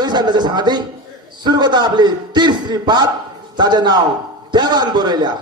मंडळी सांगण्याचं सांगते सुरू होता आपले तीर श्रीपाद ताचे नाव देवान बरयल्या.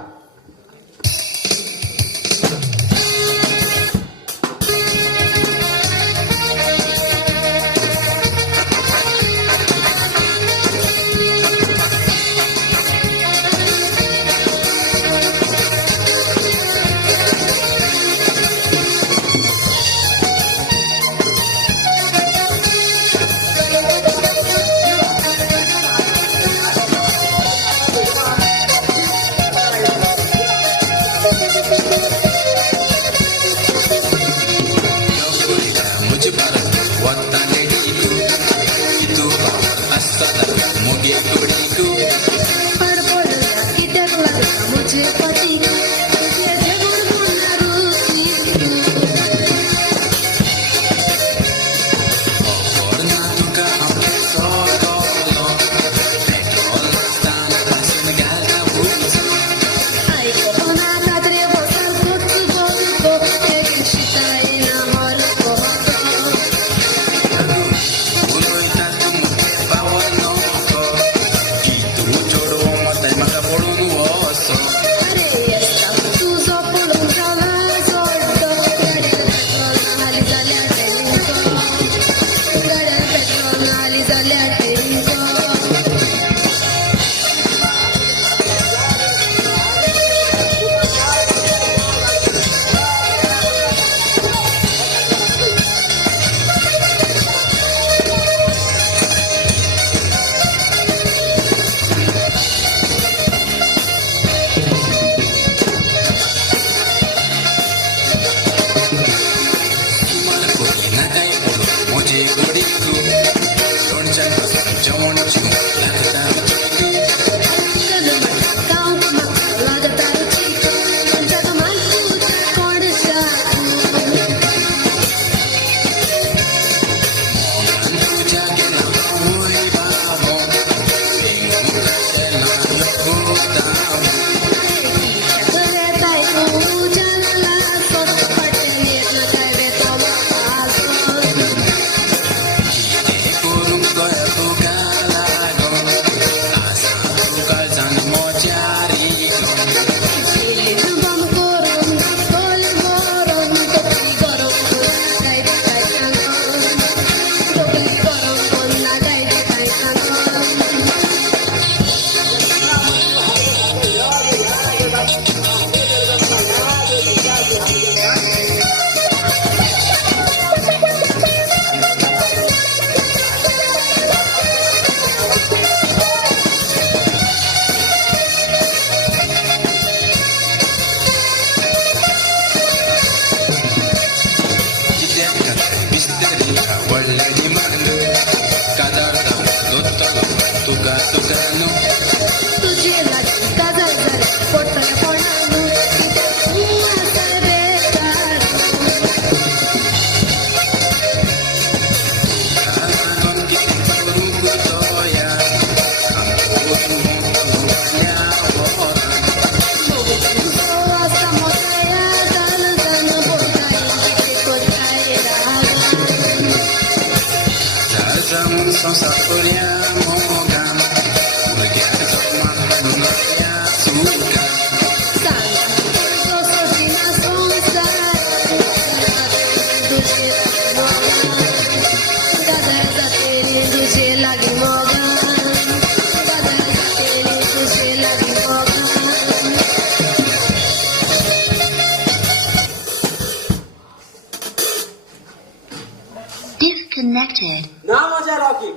Disconnected. ना माझ्या रॉकी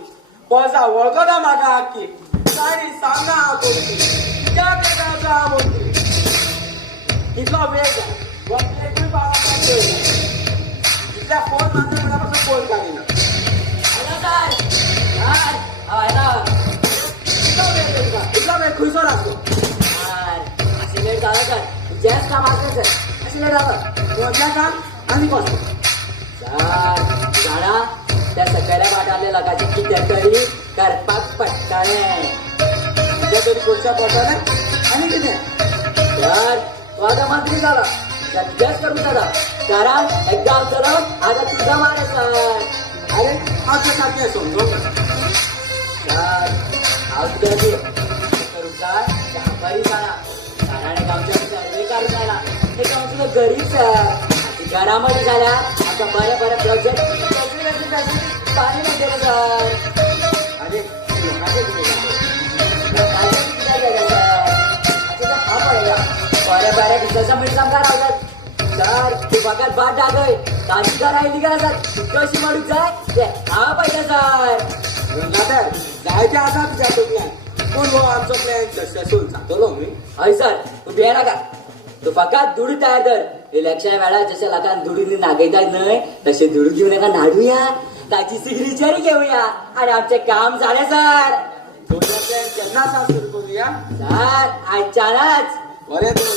पळसा वळखता म्हाका आख्खी साडी सांगा आपोती त्या प्रकारचा आपोती कितलो वेळ जाय वखलेकूय पावसाक वेळ जाय इतल्या फोन मारता म्हळ्यापासून फोन काडिना हॅलो काय हाय हॅलो इतलो वेळ खंयसर आसलो हाय अशें लेट जालें काय जेस काम आसलें सर अशें लेट जाता व्हडलें काम आनी कसलें जाणा त्या सगळ्या वाटातल्या लोकांचे कितें तरी करपाक पडटलें कितें तरी करचें पडटलें आनी कितें तर तो आतां मंत्री जाला कितेंच करूंक जाता कारण एकदां चलप आतां तुझा वार आसा अरे आतां सारकें समजूंक घरामध्ये झाल्या आता बऱ्या बऱ्या प्रोजेक्ट पाणी नाही गेलं सर. आणि लोकांचे कुठे बऱ्या बऱ्या दिवसाचा मिळ कामगार आवडत सर. ते बघा बाट टाकय ताजी घर राहिली का सर. कशी माणूस जाय हा पाहिजे सर. गंगाधर जायच्या आता जातो प्लॅन कोण हो आमचा प्लॅन सक्सेसफुल सांगतो मी. हय सर तू बिया का तू फक्त दुडी तयार कर. इलेक्शन वेळा जसे लागान दुडीने नागायतात नाही तसे दुडी घेऊ नका नाडूया त्याची सिग्नेचर घेऊया आणि आमचे काम झाले सर. तुझा प्लॅन केन्ना सक्सेस करूया सर आजच्यानच. बरे सर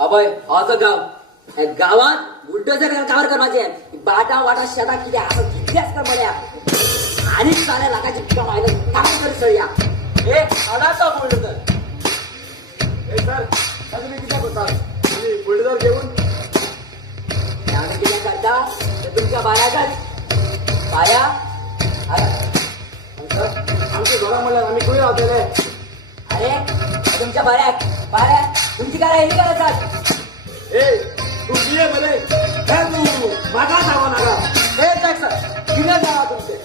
अभय असं गाव या गावात बुलडोजर कावर कर माझे बाटा वाटा शेता किती आपण कितीच कर मड्या आणि चाल्या लागायची पिका व्हायला काम कर सळ्या. हे अडाचा बुलडोजर हे सर तुम्ही किती करता तुम्ही बुलडोजर घेऊन त्याने किती करता तर तुमच्या बाया आमच्या घरामध्ये आम्ही कुठे राहतो रे. अरे तुमच्या बाऱ्या तुमची काय राहिली का सर. ए तू बिये मध्ये हे तू मागा जावा नागा हे सर किने जावा तुमचे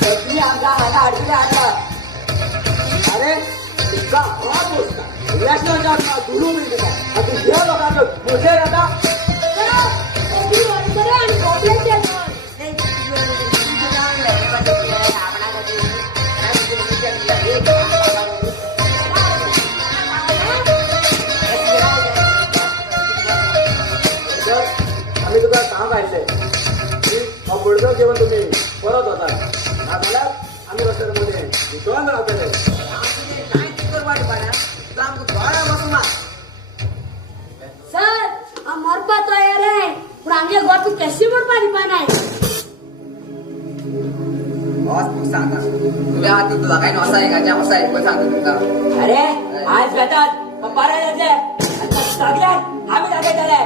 सगळी आमचा हाता अडकले आता. अरे तुमचा हा पोचता इलेक्शनच्या दुरू मिळते का आता हे लोकांचं मोठे आता आम्ही तुला काम पाहिजे बुडगाव जेवण तुम्ही परत होता झाला आम्ही रस्त्यामध्ये विश्वास राहतो सर हमारे पास तो यार है पुराने घर तो कैसे मोड़ पानी पाना है. तुला काही नसा आहे का ज्या आहे पण सांगतो तुला. अरे आज भेटत बारा सगळ्यात आम्ही जागे झाले.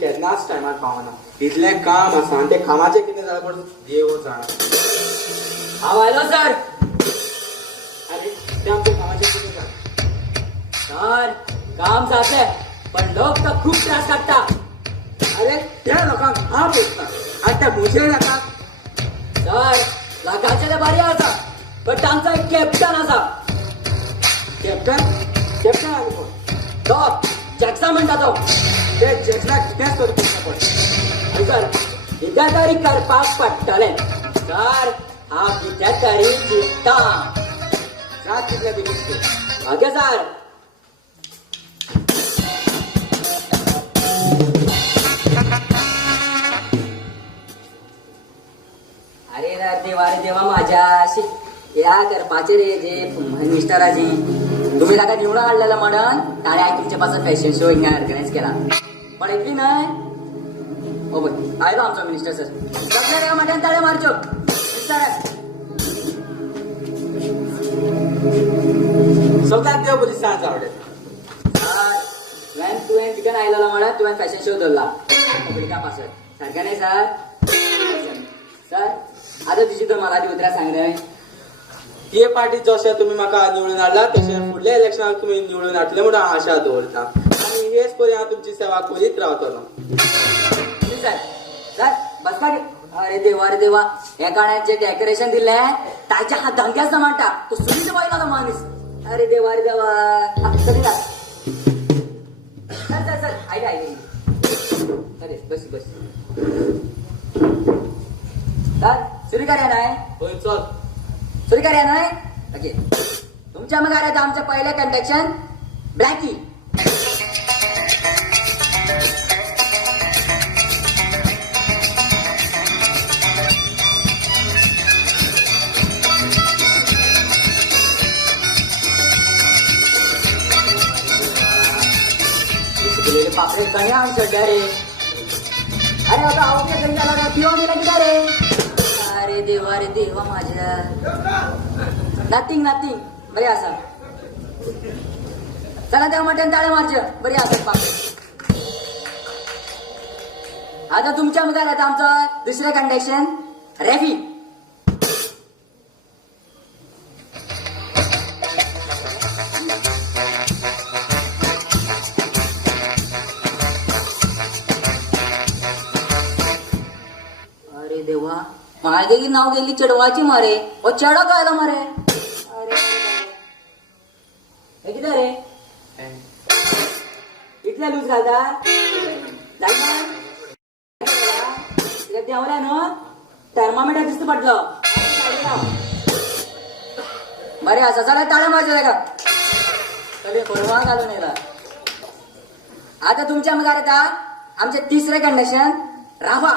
केन्नाच टायमार पावना इतलें काम आसा आनी तें कामाचें कितें जालें पण देव जाणा. हांव आयलो सर. आनी तें आमच्या कामाचें कितें जालें सर काम जाते पण लोक तर खूप त्रास काढता. अरे त्या लोकांक हांव पोसता आनी ते मुजेर येतात. सर लागाचे ते बरे आसा पण तांचो एक कॅप्टन आसा. कॅप्टन आनी कोण तो जॅक्सा म्हणटा तो. ते जॅक्सनाक कितेंच करपाक पडटा. आणि सर कितें तरी करपाक पडटलें. सर हांव कितें तरी चिंतता. रात कितल्या बेगीन ओके सर. अरे रे देवा माझ्या या करपाचे रे जे मिस्टराजी तुम्ही ताका निवडून हाडलेला म्हणून ताणे आयज तुमच्या पासून फॅशन शो हिंगा ऑर्गनायज केला पण इतली न्हय हो बघ आयलो आमचो मिनिस्टर सर सगळ्या म्हणल्यान ताळे मारच्यो मिस्टर सगळ्यात देव बरी सांज आवडेल तुवें चिकन आयलेलो म्हणून तुवें फॅशन शो धरला पब्लिका पासत सारकें न्हय सर आता तुझी तर मला ती उतरां सांग रे ते पार्टी जशें तुम्ही म्हाका निवडून हाडला तशें फुडल्या इलेक्शनाक तुम्ही निवडून हाडले म्हणून हांव आशा दवरता आनी हेच परी हांव तुमची सेवा करीत रावतलो सर बसका अरे देवा हे गाण्यात जे डेकोरेशन दिले ताच्या हात धंक्याच ना म्हणटा तो सुनीच पळयला माणूस अरे देवा सर आयले अरे बस सर सुरू करूया नाही होय चल सुरू करूया नाही ओके तुमच्या मग आता आमचं पहिलं कंडक्शन ब्लॅकी बापरे कण्या आमचं रे अरे आता आवडल्या घरी झाला ना पिऊन दिला की रे अरे देवा माझ्या नथिंग बरे असा चला त्या मटण टाळे मारच बरे असत बापरे आता तुमच्या मध्ये आता आमचं दुसरं कंडक्शन रेफी देवा माझे नाव गेली चढवाची मारे ओ चढ गायला मारे अरे हे किती रे इतल्या लूज घालता देवल्या न्हू थर्मामीटर दिसत पडलं बरे असा चला टाळे मारचे का सगळे कोरवा घालून येला आता तुमच्या मग आता आमचे तिसरे कंडक्शन राफा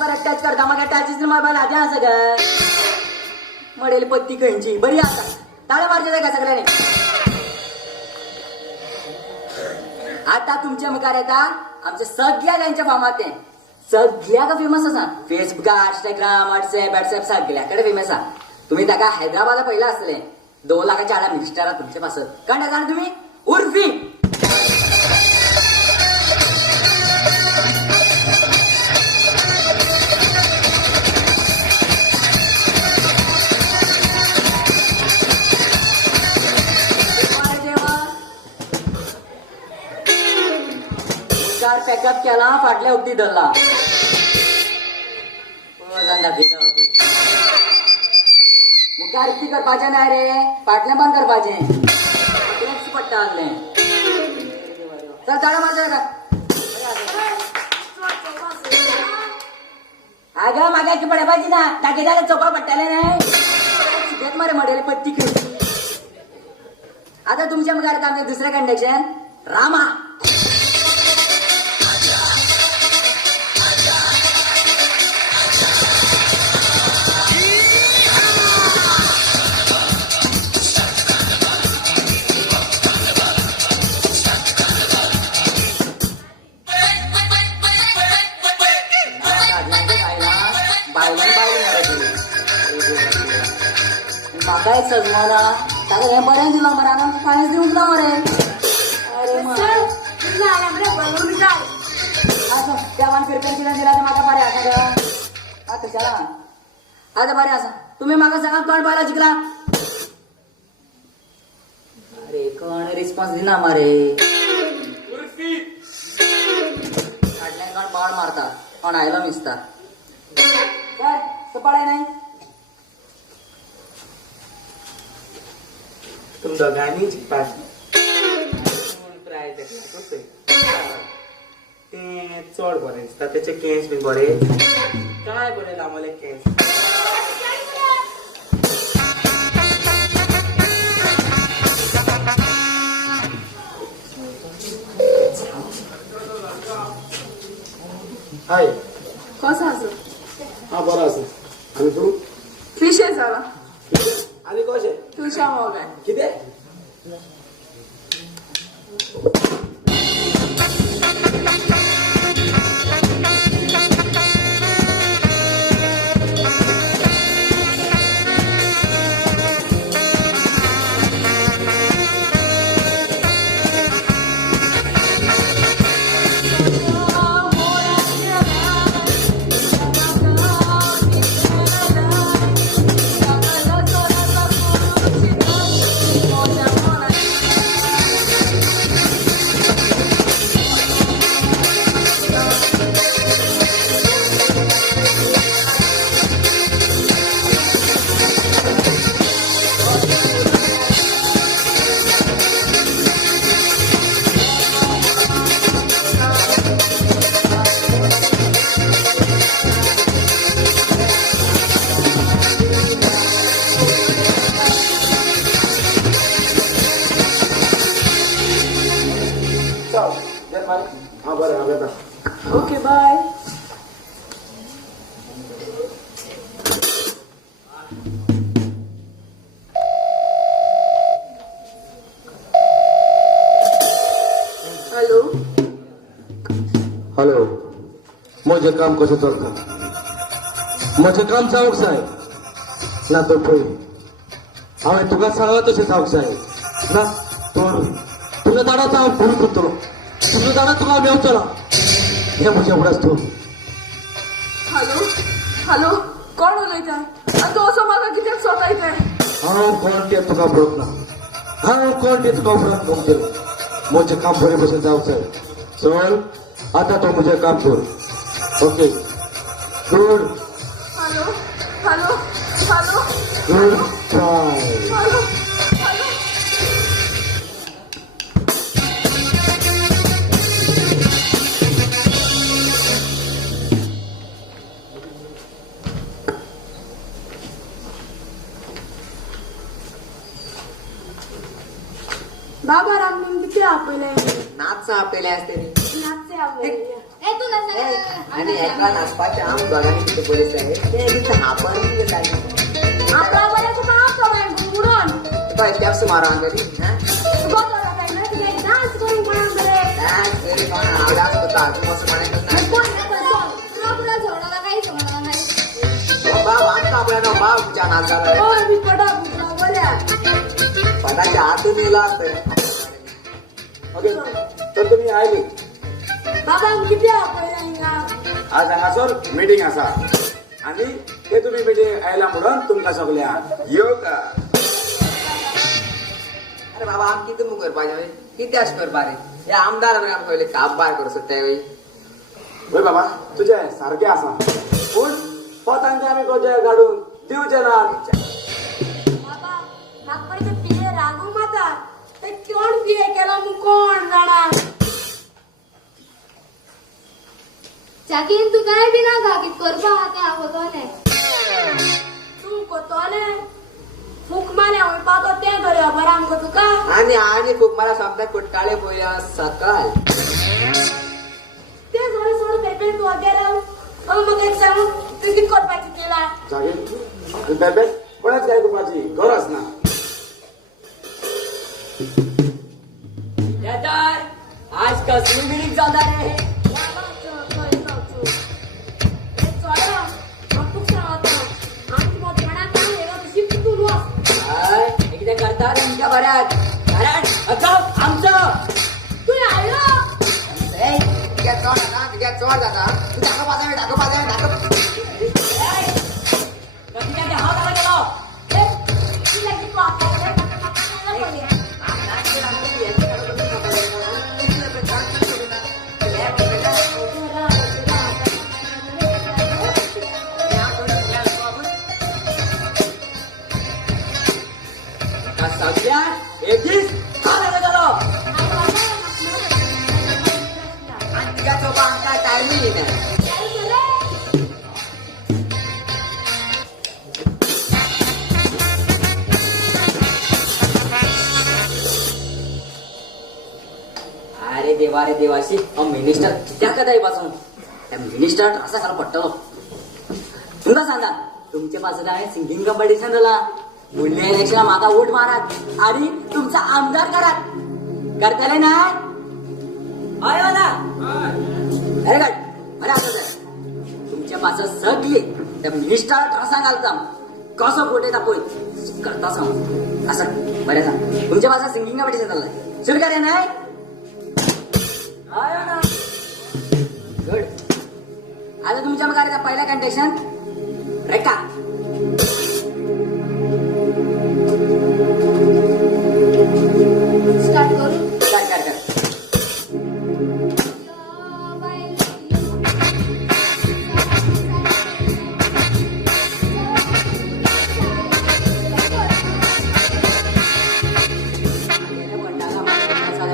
परत टच करता मग टचच मोबाईल आधी असं ग मडेल पत्ती खंयची बरी आता टाळे मारचे का सगळ्याने आता तुमच्या मुखार येता आमच्या सगळ्या त्यांच्या फामात सगळ्या का फेमस असा फेसबुक इंस्टाग्राम व्हॉट्सअप सगळ्याकडे फेमस आहा तुम्ही ताका हैदराबादला पहिला असले 2 लाखाच्या आडा मिनिस्टरा तुमच्या पासून कळटा जाण तुम्ही उर्फी पॅकअप केला फाटल्या उक्ती धरला मुखार उक्ती करपाचे नाही रे फाटल्या पण करपाचे पट्टा आणले चल टाळा माझ्या अगं मागायची पडे पाहिजे ना टाके झाले चोपा पट्टाले नाही मारे मडेल पत्ती आता तुमच्या मुखार आमचे दुसरे कंडक्शन रामा माका एक सजमाना त्याला हे बरें दिला मरे आनी आमकां कांयच दिवंक ना मरे अरे देवान फिरपेन कितें दिला तें म्हाका बरें आसा ग आतां चला आतां बरें आसा तुमी म्हाका सांगा कोण बायला जिखला अरे कोण रिस्पॉन्स दिना मरे फाटल्यान कोण बाण मारता कोण आयलो मिसता काय सपळाय नाही तुम दोघांनी जिखपाक प्रायज ते चड बरें दिसता तेचे केस बी बरे काय बरे लांबले केस हाय कसो आसा हा बरो आसा आनी तूं पिशे जाला आनी कशें तुझ्या मोगाय कितें हा बरें हांव येता ओके बाय हॅलो हॅलो म्हजें काम कशें चलता म्हजें काम जावंक जाय ना तर पळय हांवें तुका सांगला तशें जावंक जाय ना तर तुज्या दाराचो हांव फोन करतलो तुज्या दारा तुका हांव मेवतलो हें म्हजें उगडास तूं हॅलो हॅलो कोण उलयता आनी तूं असो म्हाका कित्याक सोतायता हांव कोण तें तुका पळोवंक ना हांव कोण तें तुका उपरांत समजलो म्हजें काम बरे भशेन जावंक जाय चल आतां तो म्हजें काम कर okay good hello hello hello good bye hello hello बाबा राम किती आपले नाच आपले असते नाचते आपले ए तू आणि एका नाचपाचे आम दोघांनी किती बरेच आहे ते आपण आपला बरे तू काम करू गुडून काय कॅप्स मारा घरी डान्स करून म्हणून बरे आवडाच होता मस्त म्हणायचं नाही बाब आमचा आपल्याला बाब तुझ्या नाचाला मी पडा बुटला बऱ्या पदाच्या आतून येला ओके तर तुमी आयली बाबा किती आपले आज हांगासर मिटींग आसा आनी ते तुमी मिटींग आयला म्हणून तुमकां सगल्यांक यो का अरे बाबा आम किती मुख करपाचे किती अश करपा रे हे आमदार आमकां पहिले काबार करू सोदता वय वय बाबा तुजें सारकें आसा पूण पोतांचे आमी कशें काडून दिवचे ना बाबा म्हाका पडे पिये रागू माता ते कोण पिये केला मग कोण जाणार चाकीन तू काय बी ना घा की करपा हाता होतोले तू कोतोले फूक मारे होय पातो ते घरी बरं आमको तुका आणि खूप मला समजा कुटकाळे पोया सकाळ ते घरी सोड पेपे तू गेला मग एक सांग तू किती करपाची केला जागेर आनी बेबे कोणाच काय करपाची गरज ना तर आज कसली मिनिंग जाणार आहे एकदा करता तुमच्या बऱ्यात कारण गाव आमचं तू आलो चोर जाता तू टाको पाजा कधी हाव झाला गेलो तुला किती पाहिजे सगळ्या एकच झाला गेलो आणि तिच्या चोपा काय टायमिंग नाही अरे देवा रे देवाशी मिनिस्टर त्या कदा पासून त्या मिनिस्टर असा घाल पडटलो तुमकां सांगा तुमच्या पासून हांवें सिंगींग कॉम्पिटिशन जालां फुडल्या इलेक्शनाक म्हाका वोट मारात आणि तुमचा आमदार करात करतले ना हय हो ना व्हेरी गुड बरें आसा तर तुमच्या पासून सगळी त्या मिनिस्टर त्रासा घालता कसो फुटयता पळय करता सांग असं बरें सांग तुमच्या पासून सिंगींग कॉम्पिटिशन जाल्लें सुरू करूया नाही हय हो ना गुड आता तुमच्या मग पहिल्या कंटेक्शन रेखा स्टार्ट करू कर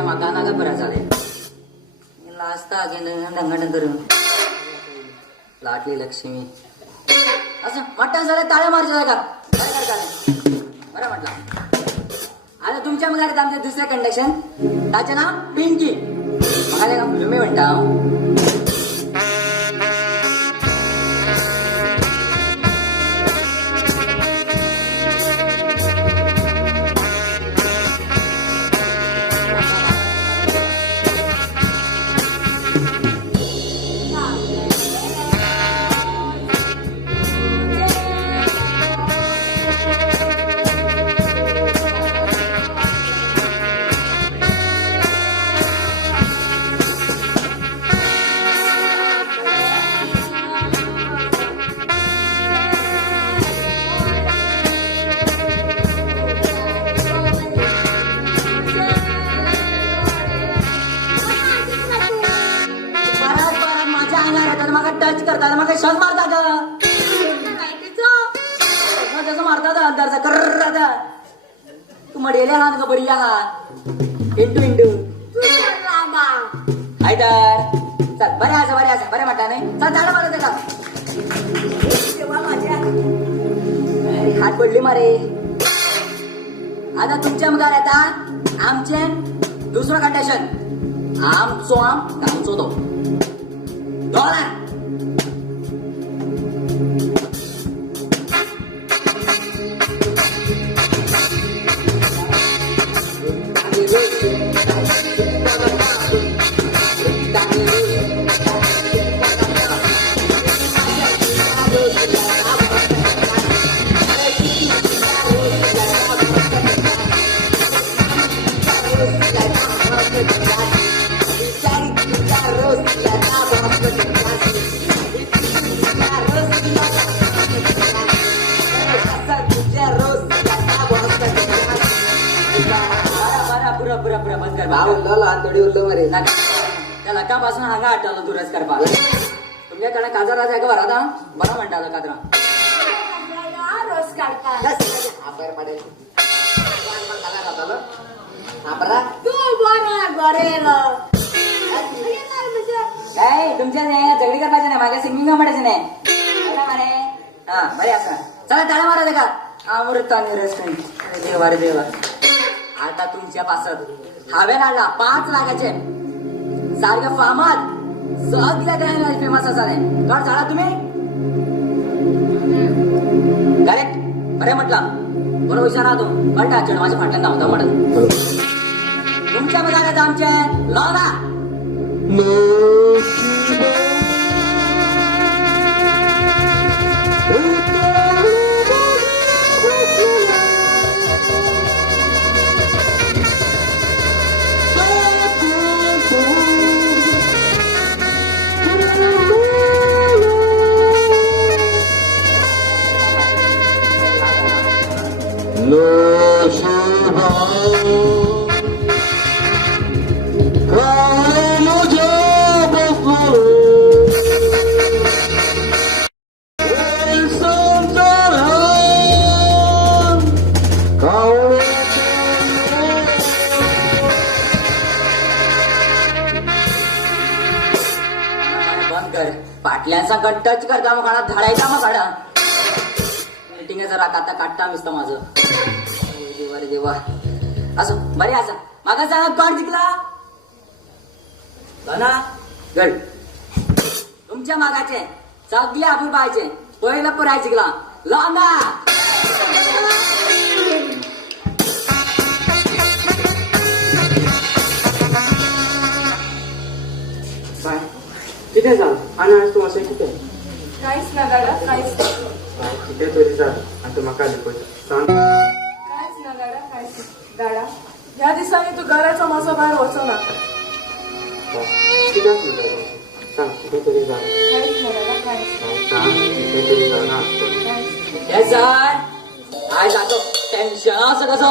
म्हाका नाका बरं चालेल लास्ता ढंगाटन करून लाटली लक्ष्मी असं म्हटलं झालं टाळ्या मारच्या का बरं म्हटलं आता तुमच्या मग आमचे दुसरे कंडिशन त्याचे नाव पिंकी मला का तुम्ही म्हणता टच करता मग शॉट मारता का त्याचं मारता अंधारचा कर्र तू मडेल्या हा का बरी हा इंटू इंटू हाय तर चल बरे असं बरे म्हटलं नाही चल झाड मारत का हात पडली मारे आता तुमच्या मग आता आमचे दुसरं कंडिशन आमचो आमचो तो डॉलर त्याला कापासून हांगा हाडटालो दुरस करपाक तुमच्याकडे काजर राजा का वरादा बरो म्हणटालो काजरा रोस काढता तू बरं काय तुमच्या झगडी करपाचे नाही माझ्या सिंगिंग म्हणायचे नाही हा बरे असं चला टाळ्या मारा का अमृतानी रेस्टॉरंट देवा रे देवा आता तुमच्या पासत हांवें हाडला 5 लाखाचे सारखे फामाद सगळ्या ग्रहांना फेमस आसाले कळ झाला तुम्ही करेक्ट बरे म्हटलं बरो हुशार आहा तू कळटा चेड माझ्या फाटल्यान धांवता म्हणत तुमच्या मगात आमचे लोना पाटल्यांचा गट टच करता मग धाडायचा मग काढा मीटिंग जरा आता काढता मिसतं माझं देवा रे देवा असं बरे असं मागा सांगा कोण जिंकला ना गड तुमच्या मागाचे सगळे आपुल पाहिजे पहिलं पुराय जिंकला लांदा बाय किती झालं आणि आज तू असं किती काहीच ना गाडा काहीच बाय किती तरी झालं आणि तू म्हाका सांग काहीच ना गाडा काहीच ना. गाडा ह्या दिसांनी तू घराचा माझा बाहेर वचो ना कित्याक म्हणटा सांग किती तरी झालं काहीच ना गाडा काहीच सांग किती तरी झालं ना काहीच हे सर आज आता टेन्शन असं कसं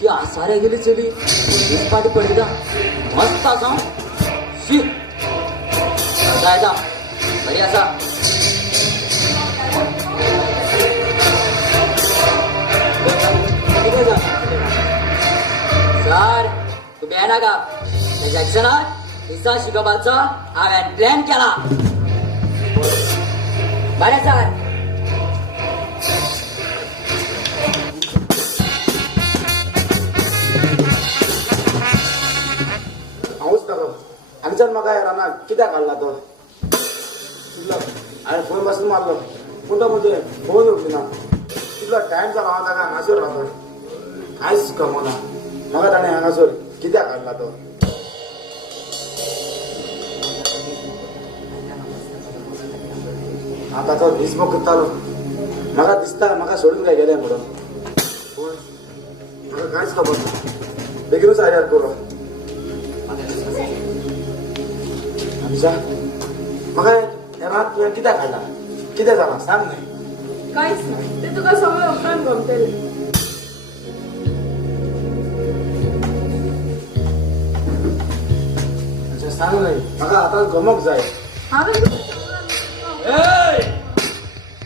ती आसाऱ्या गेली चली पाठी पडली का मस्त असं शी जायचा बरी असा सर तू बेना का त्या जॅक्सनात हिस्सा शिकवपाचा हांवें प्लॅन केला बरें सर हांवूच ताका हांगच्यान म्हाका रानाक कित्याक हाडला तो कितलो हांवें फोन पासून मारलो पूण तो म्हणजे फोन उखलिना कितलो टायम जालो हांव ताका हांगासर रावता कांयच कमना म्हाका ताणें हांगासर कित्याक हाडला तो हांव ताचो दिसमो करतालो म्हाका दिसता म्हाका सोडून काय गेलें म्हणून पूण म्हाका कांयच खबर ना बेगीनूच आयल्यार करो आमच्या म्हाका हे रात तुवें कित्याक हाडला कितें जालां सांग न्ही काहीच नाही ते तुका सगळं उपरांत गमतले अच्छा सांग न्ही म्हाका आतां गमोक जाय हांवें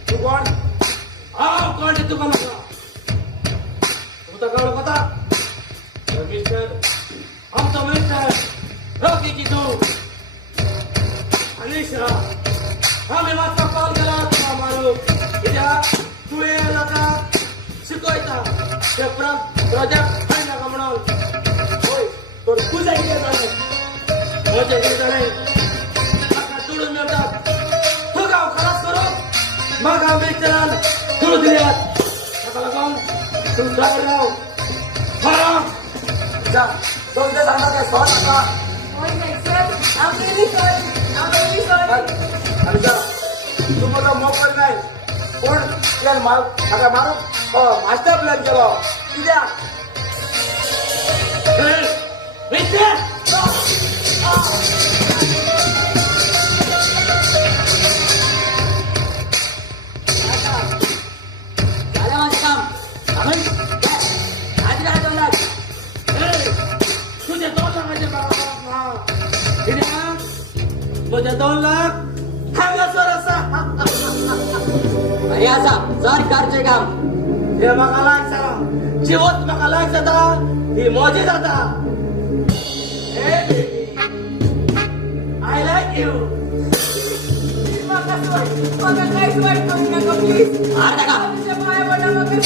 तू कोण हांव कोण रे तुका म्हाका तू ताका वळखता मिस्टर आमचो मिस्टर रॉकी किटू अनिशा आमी मातसो कॉल केला तुका मारू कित्याक तुवें आतां शिकयता ते प्रोजेक्ट खाय नाका म्हणून होय तर तुजें कितें जालें म्हजें कितें जालें म्हाका तुडून मेळटात तुका हांव खलास करूं म्हाका मिस्टरान तुडू दिल्यात ताका लागून तूं जाग्यार राव मारा जा तो कितें सांगता तें सोड म्हाका I'm really sorry. I'm really sorry. आनी जा तूं म्हजो मोग करनाय पूण तुवें म्हाका मारूंक मास्टर प्लॅन केलो कित्याक मिस्टर झालं माझं काम आपण आधी काय दोन तुझे 2 लाखाचे तुझे 2 लाख हांगासर आसा बरे असा सरकारचे काम हे म्हाका लायक जाता जिवत म्हाका लायक जाता ही मजा जाता आय लायक यू म्हाका काहीच वाईट करू नका प्लीज मार टाका तुझ्या पाया पडा म्हाका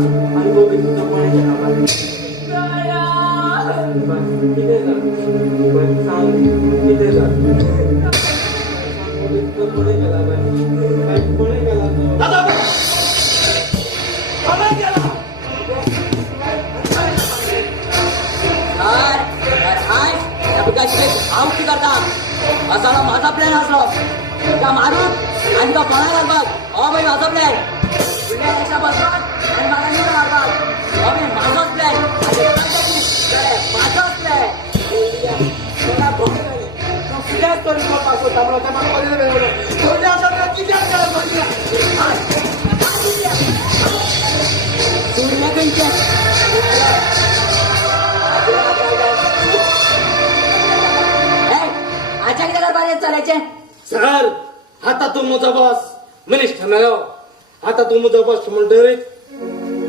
आणि बघ तुझं पण गेला बाय. दया. किती झालं पण सांग किती झालं पुढे गेला बाय पुढे गेला तो दादा कोणी गेला आउट करता असा माझा प्लॅन असलो का मारून आणि तो पळा घालतात हो भाई माझा प्लॅन पुढल्या बसतात आणि मला निवड मारतात हो भाई माझाच प्लॅन माझाच प्लॅन कित्याक तरी तो पासो तांबडो त्या म्हाका पडलेलो मेळलो थोडे आसा तर कित्याक केला सोडल्या सूर्यकांतच्या आजच्या किती दरबार चालायचे सर आता तू म्हजो बॉस मनीस ठरलो आता तू म्हजो बॉस म्हणून डरीत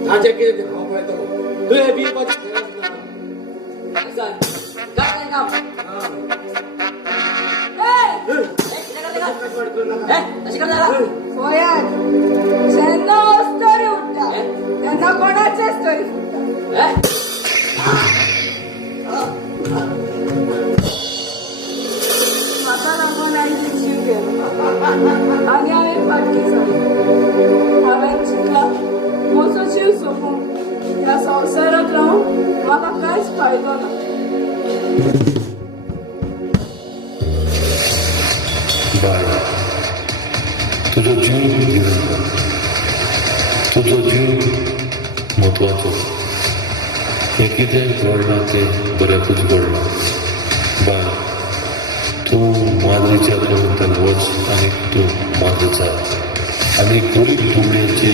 ताजे कितें हांव पळयतलो तुवें बी पाची गरज ना काय काम तशी करता होयात जेन्ना स्टोरी उठता तेन्ना कोणाचे स्टोरी फुटता म्हाका लागून आयज जीव गेलो आनी हांवें फाटकी जाली हांवें चिंतला म्हजो जीव सोंपून ह्या संवसारांत रावून म्हाका कांयच फायदो ना बाय तुजो जीव दिवंता तुजो जीव म्हत्वाचो हें कितें घडना तें बऱ्याकूच घडना बाय तूं माद्रीच्या पर्यंत वच आनी तूं माद्र जा आनी गरीब दुबळ्याची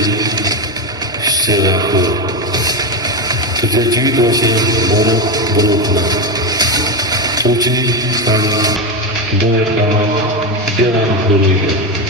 सेवा कर तुजें जिवीत अशें बरोवप ना तुजी आनी बरें कामाक देवान बरोयल्या